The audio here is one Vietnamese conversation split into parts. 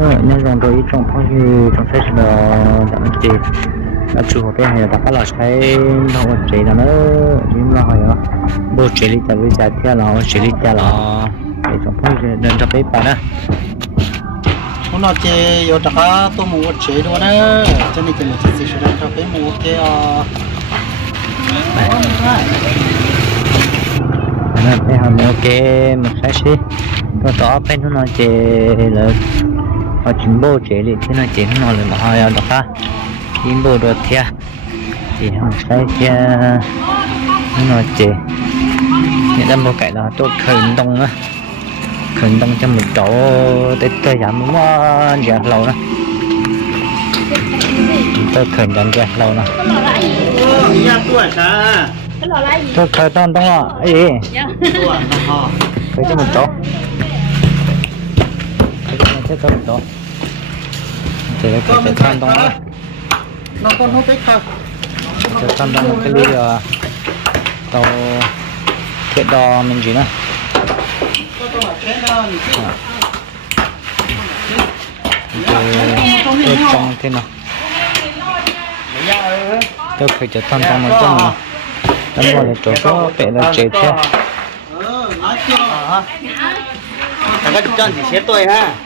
nhân dòng rồi trong phong thì trong sẽ là đã mất gì đã chủ hộ cái này đã bắt là sẽ nó chỉ là nó nhưng mà hỏi đó bộ chỉ lý tại vì giải theo là chỉ lý tại để trong phong thì nên trong bếp bạn á. Hôm nọ chị vô trả tôi mua chỉ đồ đó cho nên chị chỉ sử dụng trong bếp mua cái nên bây giờ mua cái một cái gì tôi tỏ bên nó nói chị là Ờ, họ chính bộ chế ờ, thì thế nói chế nó lên được ha chính bộ được thia. Thì họ sẽ kia nó chế. Những đâm một cái là tôi khởi động á. Khởi động cho một chỗ tới tới giảm giờ lâu nữa tôi khởi động giờ lâu nữa tôi khởi động đó ấy khởi cho một 또 제가 그 탄동을 저 탄동을 끌리려 또 kết mình gì nữa tôi trong thế nào tôi phải trở thành trong một trong đánh vào là chỗ có tệ là chế thế Các bạn chọn chỉ xếp tôi ha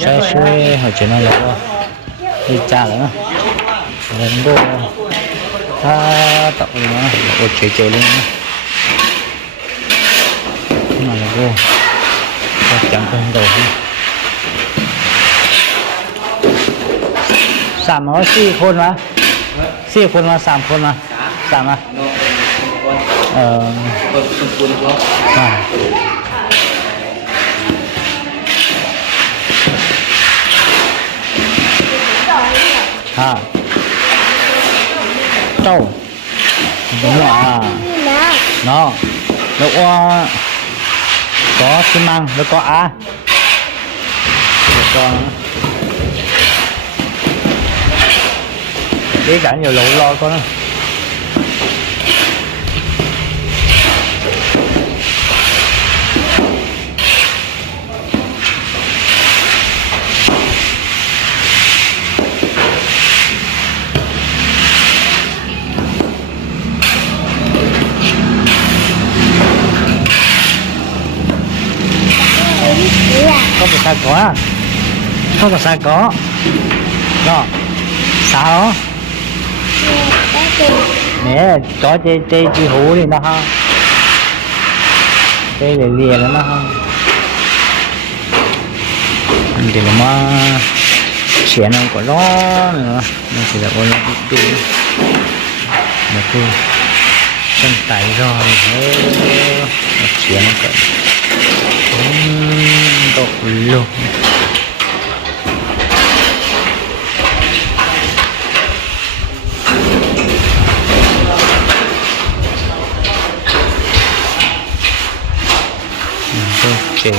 xe xe họ chỉ nói là đi cha nữa à? lên bộ ta tạo nó bộ chế chế lên nữa. Mà là bộ ta chẳng cần đầu sảm nó xì khôn mà. Xì khôn mà, sảm khôn mà. Sảm à? Ờ. À. à trâu. Đúng nó. Nó có có xi măng nó có a, còn nó cả nhiều lụ lo con nó quá à? không có sao, có. Đó sao? Mẹ chó chơi chơi chị hú thì nó ha chơi để lìa nó nó ha chỉ là mà xẻ nó có lo nữa. Nó chỉ là con nó bị tụ nó tụ chân tay rồi nó xẻ nó cận luôn ok.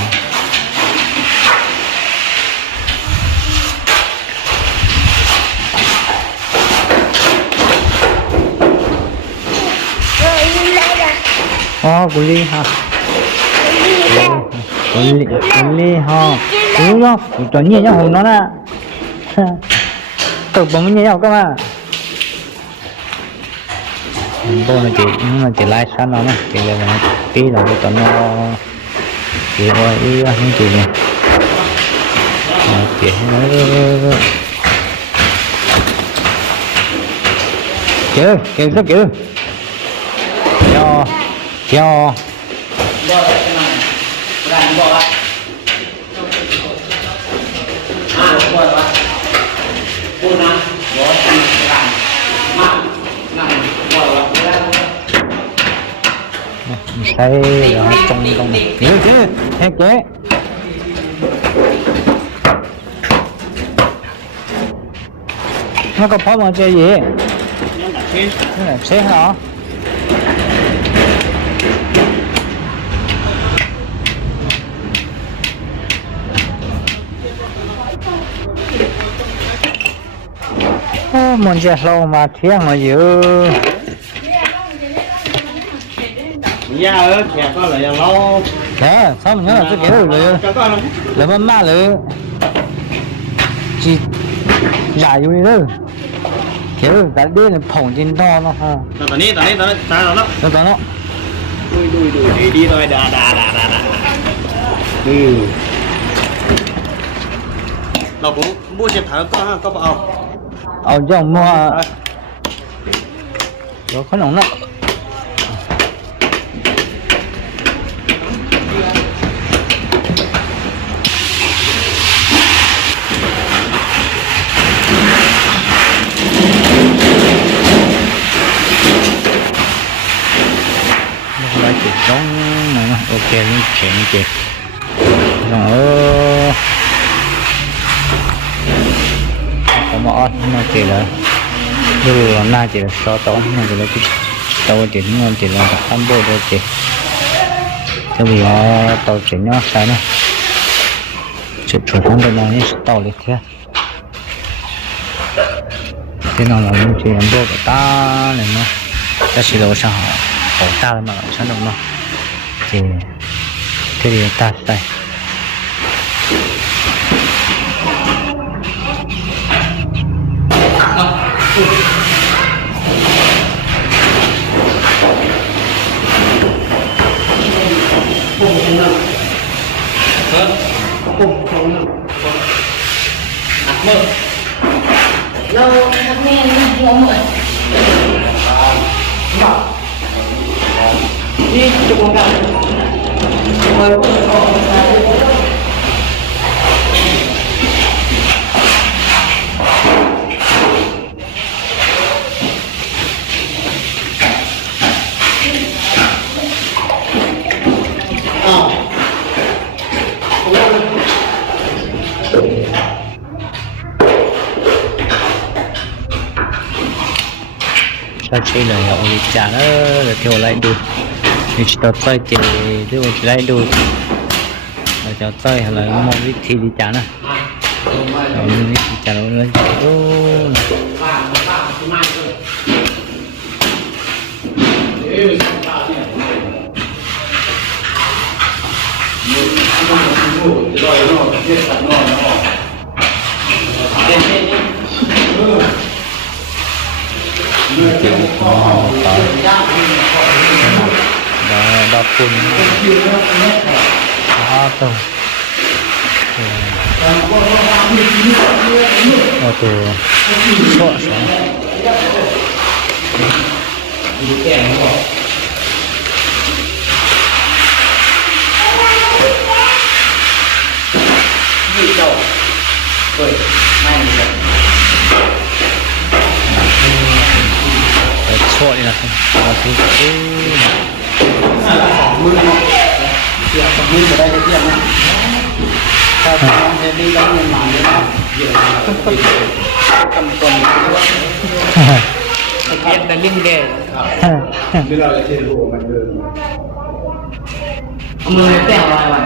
Ồ, oh, của Ly hả? Only, li ho. Đúng không? Chuẩn nhìn nhau hồn nó nè. tập bóng nhìn nhau các mà. Bố nó chỉ, mà chỉ lai sẵn nó nè. Chỉ là nó tí là cái tụi nó. Chỉ gọi ý à, không chịu nè. Chỉ nói kìa kìa sắp kìa kìa kìa ใจนั่นแหละว่าดีจ้าแล้วนะเงินก็ถ้าตกเลยนะโอ้เจ๋อๆเลยนะมาแล้วก็ก็จังเป็นโดดสามร้อยสี่คนวะสี่คนมาสามคนมาสามมาเออ Tôi tôi cuốn nó อ่าอ่าเจ้าđúng rồi à nó nó có có xi măng nó có á nó có cái cả nhiều lũ lo con đó. có một sao có à có một sao có đó sao nè có chơi chơi chơi hũ đi nó ha chơi lìa lìa nó nó ha anh thì là mà chuyện nó có nó nữa nó chỉ là có nó bị tụ mà tôi chân tay rồi thế nó chuyện nó cỡ โอ้มันจะลงมาเที่ยงมาเยอะยาเออแขกก็เลยยังเราแขกซ้ำเงี้ยจะเกี่ยวเลยแล้วมันมาเลยจีใหญ่อยู่นี่เลยเกี่ยวแต่เดือนผงจินทอเนาะฮะตอนนี้ตอนนี้ตอนนี้ตอนนี้ตอนนี้ดูดูดูดีดีเลยดาดาดาดาดาอืมเราผมบูเจ็บขก็ก็เอา ở trong mua. Rồi có nóng đó Lúc đó chị sống này nó ok, những chuyện như chị rồi có nó chỉ là dù là na chỉ là so tỏ nó chỉ là cái tàu chỉ nó chỉ là tám bộ thôi chỉ cho vì nó tàu chỉ nó sai nó chỉ chủ phong cái này tàu lịch thế thế nào là những chuyện bộ của ta này nó ta chỉ đâu sao của ta mà sao đâu nó thì thế thì ta sai lâu nó nghe nó mua mượn đi chụp một cái cho chơi là họ đi trả nó là theo lại được thì chỉ china ya oli chana la theo lại đu ni chita tsai te de wo chi lại đu la cha tsai hala mo vi thi di chana la mo vi thi chana la o เลยเด็กๆ thì nó có đó đó phun đó tàu ô tô sọ sọ ช่วยนะครับมาทุสองมือเนาะเกี่ยวสองมือจะได้เที่ยมนะถ้าน้องเฮนี้ได้เงินมาเนี่ยนะเยอะกำกลมเรียนแต่ลิ้นแดงไม่เราจะเชื่อรู้มันเดิมมือแต่อะไรวะ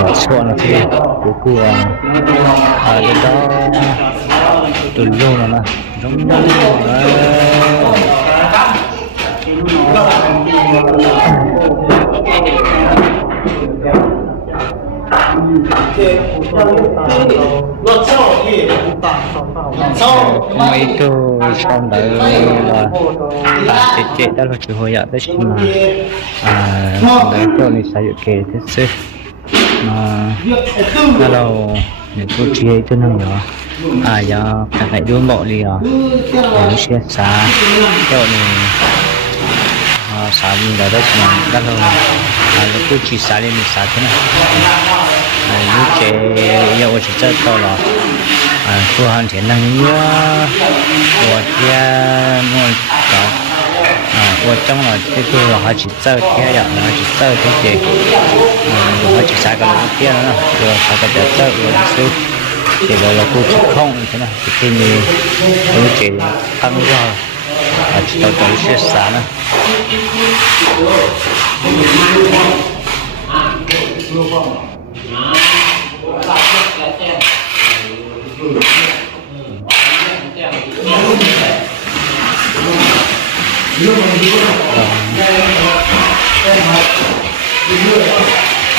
Bỏ sọ là thứ của cô à đến đó. Từ lâu rồi mà. Giống như mấy cô xong đấy là à chị chị đó là chủ hội ạ đấy mà. À đấy tôi nên sao được kể thế chứ mà bắt đầu để tôi chị cho tôi nhỏ. À giờ phải phải đuôi bộ đi à để xe xa. Cho này à xa mình đã đất mà bắt đầu à lúc tôi chỉ xa lên mình xa thế này. À lúc chế giờ tôi chỉ chơi to là à tôi hoàn thiện năng nhớ của kia ngồi đó. À của trong là cái tôi là họ chỉ chơi kia vậy là chỉ chơi cái gì chỉ sai cái nó kia nó rồi sao cái đẹp tới rồi sư chỉ là là tôi không, thế nào? Thì khi mình cũng chỉ tăng rồi à chỉ tao tao sẽ xả nữa Hãy subscribe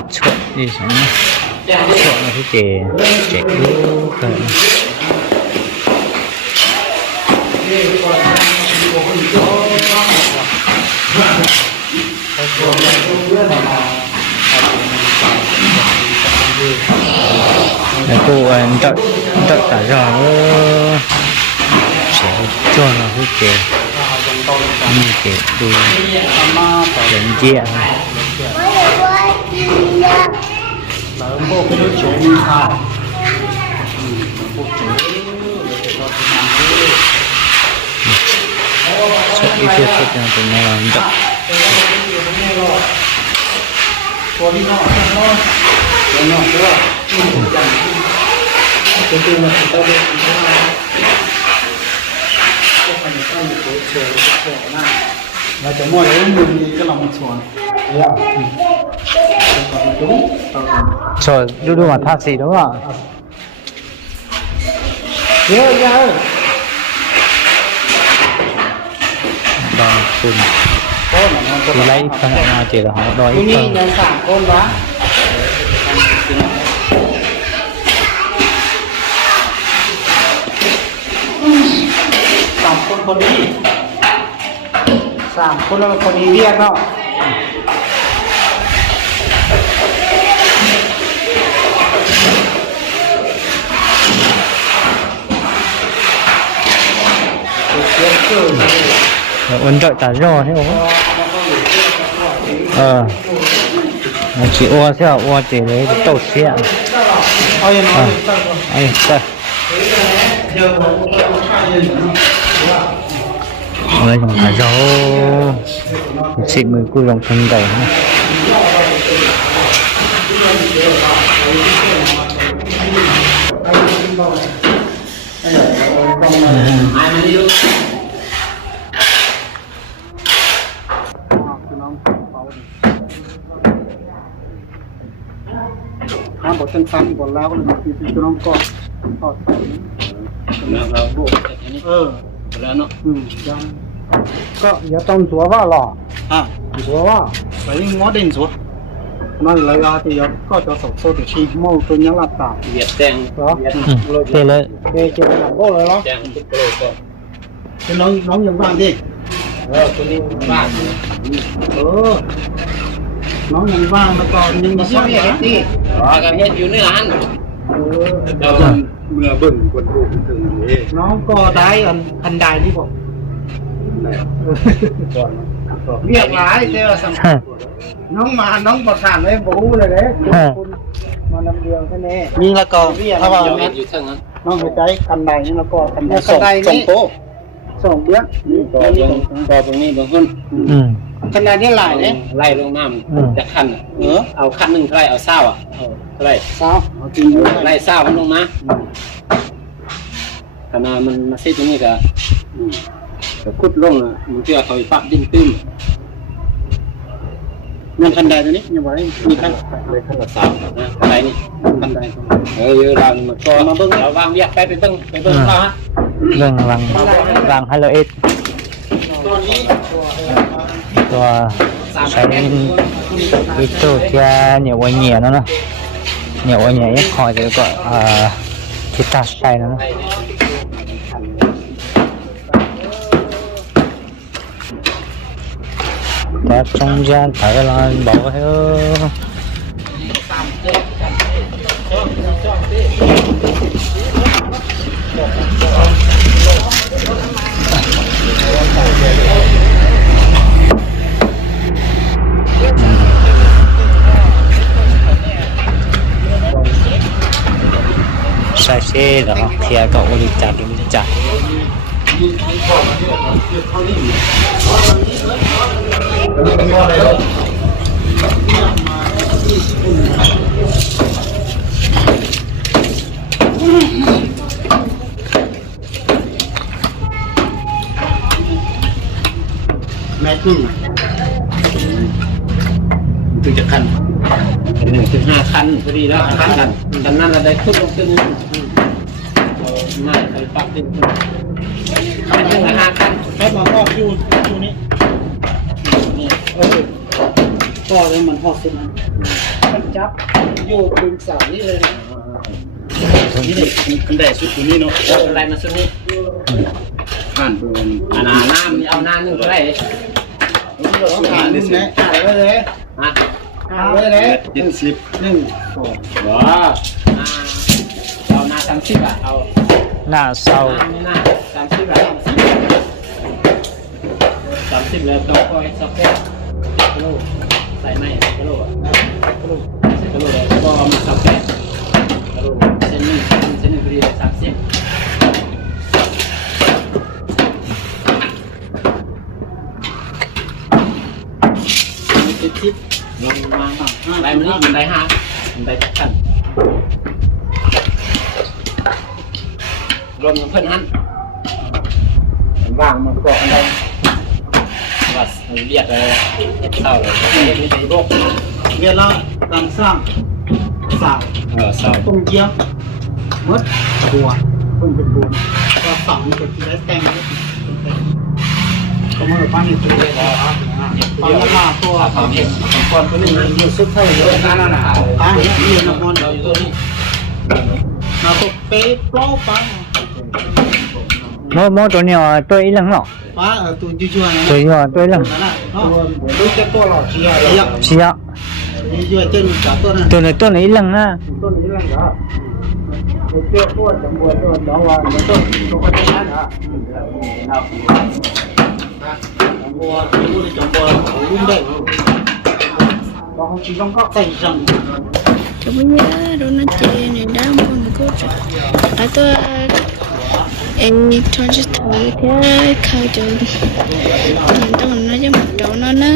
chế chuột đi sáng chuột là cái chế chế cứu cần để cô à, em chọn chọn cả giò sẽ cho là cái chế như chế đồ đánh chia này หลังพวกเป็นรถเฉยมีข้าวพวกเฉยชอบอีกชุดยังเป็นแนวจับตัวที่นอกตัวนอกตัวนอกด้วยจะดูมันต้องเป็นก็คันต้องอยู่เฉยๆเฉยมากเราจะมั่วเรื่องมึงนี้ก็ลองชวนเยอะ そう、ルルンはタクシーのは。เยอะเยอะดอยคุณก้นมันนี่ยังสามก้นวะสามคนพอดีสามคนแล้วคนนี้เรียกเนาะ Dạ, ôn đợi tả rò thế không? Ờ. Chỉ ô xe ô chỉ đấy tàu xe à, ờ. ơi đây. Dòng cá rô chị mới cua dòng thân đầy ha. Hãy subscribe cho kênh Ghiền Mì Gõ Để không bỏ lỡ những video hấp dẫn สั้นๆบดแล้วก็เลยมาตีตัวน้องก็ทอดใส่เราเราโบกอันนี้เออแล้วเนาะอืมยังก็อย่าต้มสัวว่าหรออะสัวว่าใส่งอดินสัวนั่นเลยอาที่ยก็จะสดสดชีม่ตัวนี้ละตาเหยียดแดงเหยียด ừ. thế lấy เจะเป็นหลังโบเลยเหรอแดงทุกโลก็เป็นน้องน้องยังบ้านดิเออตัวนี้บ้านเออ น้องยังว่างแล้วก็ยังมาซ่อมอีกที่อ๋อกับเฮ็ดอยู่เนื้ออันเออเราเมื่อเบิ่งคนดูถึงนี่น้องก็ได้อันอันใดนี่บอกก่อนเรียกหลายเจ้าสัมน้องมาน้องประสานไว้บอกเลยเลยคุณมาลำเดียวแค่นี้นี่แล้วก็ถ้าว่าเฮ็ดอยู่ทั้งนั้นน้องหัวใจกันใดนี่แล้วก็กันใดสองสองโต๊ะสองเบื้องนี่ก็แค่ตนี้รงก็ตรงนี้บางคน ừ. กันใดนี่หลายเนี่ยไล่ลงน้ำจะขั้นเออเอาขั้นหนึ่งเท่าไรเอาเศร้าอะเท่าไรสาวเอาจริงอยู่ไล่เศร้ามันลงมาขนาดมันมาเซตตรงนี้ก็ก็คุดลงอะมันเพื่อเขาปักดิ้นตื้มยังกันใดตัวนี้ยังไว้มีขั้นเลยขั้นละสามนะอะไรนี่กันใดเออเยอะเรามันก็มาเบิ้งเราวางเรียกไปไปเบิ้งไปเบิ้งเขาฮะ vâng vàng vàng hay là ít ตอนนี้ cho sáng ít chỗ kia nhiều quá nhẹ nó nè nhiều quá nhẹ ít khỏi thì gọi à thịt ta xay nó nè trong gian phải là bỏ hết Thank you. ซาเช่เหรอเทียก็บโอริจัดโอริจัดแม่ขึ้น คันเป็นหนึ่งถึงห้าคันพอดีแล้วคันกันดังนั้นเราได้ขึ้นลงขึ้นเราง่ายไปปรับขึ้นขึ้นเป็นหนึ่งห้าคันแค่มาก็อยู่อยู่นี่นี่เออก็เลยมันหอดสิมันมันจับอยู่ตรงสามนี่เลยนะนี่เลยมันได้สุดตัวนี้เนาะอะไรมาสุดนี้ผ่านเบอร์อ่าน้ำเอาน้ำนึงก็ได้ผ่านนี่นะผ่านไปเลยอะ ผ่านไปเลยหนึ่งสิบหนึ่งสองว้าเอาหน้ำสามสิบอะเอาหน้าเศร้าน้ำนี่น้ำสามสิบอะสามสิบแล้วต้องคอยสักแค่กิโลใส่ไม่กิโลอะกิโลใส่กิโลเลยก็เอามาสักแค่กิโลเส้นนึ่งเส้นหนึ่งพอดีสามสิบสิบสิบ ได้มันนี่มันได้ห้ามันได้จักกันรวมกับเพื่อนหันว่างมันก็อะไรว่าเรียกเลยเศร้าเลยไม่ได้โรคเวลาการสร้างสร้างเออเศร้าตรงเยียบมดบัวคนเป็นบัวก็ฝังเป็นที่ได้แต่งก็เมื่อป้านี่ตัวเล็กแล้วป้าละมาตัว เขาเห็นก่อนคนนึง อยู่สุดเท่าเลย นั่นน่ะนะ อ่ะนี่น้ำมัน เราอยู่ตัวนี้ เราก็เป๊ะเปล่าป้า โมโมตัวเนี้ยตัวอีหลังเนาะ ป้าตัวจู่ๆนะ ตัวย่อตัวอีหลัง นั่นน่ะเนาะดูจะตัวหล่อเชียร์เลย เชีย จู่ๆเจนจับตัวนั้น ตัวนี้ตัวนี้อีหลังนะ ต้นนี้แล้วเหรอเจ้าตัวจำบวนตัวดอ Tôi nhớ giờ đồ nó chê này đã mua một cô trợ À tôi Em cho chứ thử thế khao cho Nhìn tôi nó giống một chỗ nó nó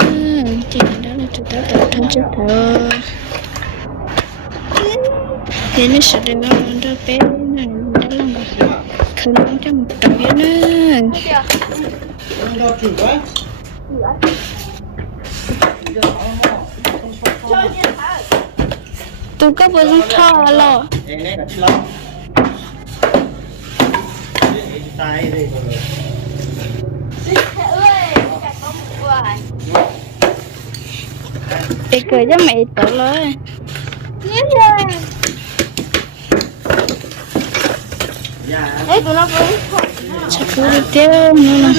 Chị đó là chúng ta tập thân chứ thử Thế nó sợ đừng có lần bé này Đó là một Không cho một chỗ nữa con cho chửi quá. Chửi á Tôi có vừa giúp lò Ê, này là chị lò Tay gì rồi. Để cười cho mẹ tổ lối dạ. Ê, tụi nó vẫn Chắc cứ đi tiếp nữa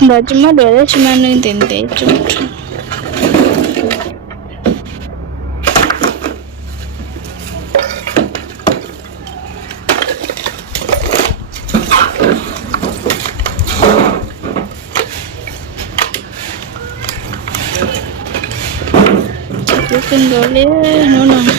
Chứ bà chứ mất đuổi đấy chứ mà nên tiền tế chút Chứ cần đuổi đấy nữa nè